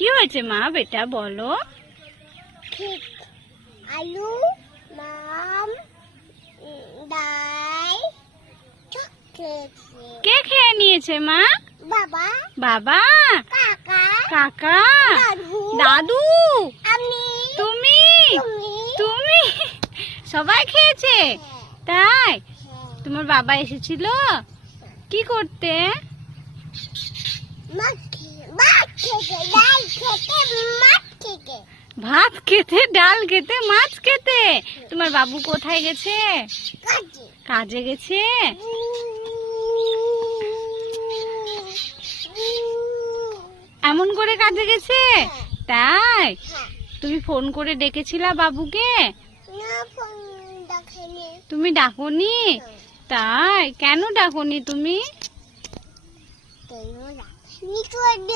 কি হয়েছে মা বেটা বলো? ঠিক আলু মাম ডাল চকলেট। কে খেয়ে নিয়েছে মা? বাবা বাবা, কাকা কাকা, দাদু দাদু, আমি তুমি তুমি তুমি সবাই খেয়েছে? তাই? তোমার বাবা এসেছিল কি করতে? ভাত খেতে, ডাল খেতে, মাছ খেতে। তোমার বাবু কোথায় গেছে? কাজে গেছে। এমন করে কাজে গেছে? তাই? তুমি ফোন করে ডেকেছিলা বাবুকে? তুমি ডাকোনি? তাই? কেন ডাকোনি তুমি?